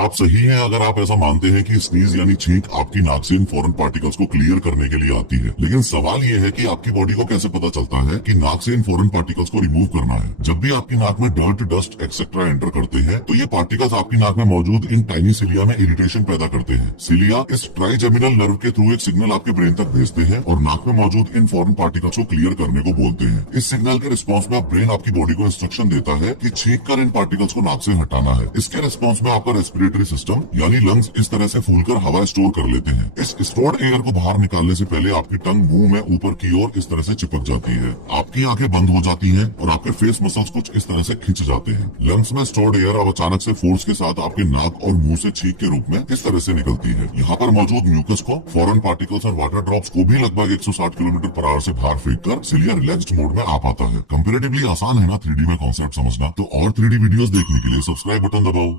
आप सही हैं अगर आप ऐसा मानते हैं कि स्नीज यानी छींक आपकी नाक से इन फॉरेन पार्टिकल्स को क्लियर करने के लिए आती है, लेकिन सवाल ये है कि आपकी बॉडी को कैसे पता चलता है कि नाक से इन फॉरेन पार्टिकल्स को रिमूव करना है। जब भी आपकी नाक में डर्ट, डस्ट एक्सेट्रा एंटर करते हैं तो ये पार्टिकल्स आपकी नाक में मौजूद इन टाइनी सिलिया में इरिटेशन पैदा करते हैं। सिलिया इस ट्राइजेमिनल नर्व के थ्रू एक सिग्नल आपके ब्रेन तक भेजते हैं और नाक में मौजूद इन फॉरेन पार्टिकल्स को क्लियर करने को बोलते हैं। इस सिग्नल के रिस्पॉन्स में ब्रेन आपकी बॉडी को इंस्ट्रक्शन देता है कि छींक कर इन पार्टिकल्स को नाक से हटाना है। इसके रिस्पॉन्स में आपका रेस्पिरेटरी सिस्टम यानी लंग्स इस तरह से फूलकर हवा स्टोर कर लेते हैं। इस स्टोर्ड एयर को बाहर निकालने से पहले आपकी टंग मुंह में ऊपर की ओर इस तरह से चिपक जाती है। आपकी आंखें बंद हो जाती हैं और आपके फेस मसल्स कुछ इस तरह से खिंच जाते हैं। लंग्स में स्टोर्ड एयर अब अचानक से फोर्स के साथ आपके नाक और मुंह से छींक के रूप में इस तरह से निकलती है। यहाँ पर मौजूद म्यूकस को, फॉरेन पार्टिकल्स और वाटर ड्रॉप्स को भी लगभग 160 किलोमीटर पर आवर से बाहर फेंक कर सिलिया रिलैक्स्ड मोड में आ पाता है। कंपैरेटिवली आसान है ना 3D में कॉन्सेप्ट समझना? तो और 3D वीडियोस देखने के लिए सब्सक्राइब बटन दबाओ।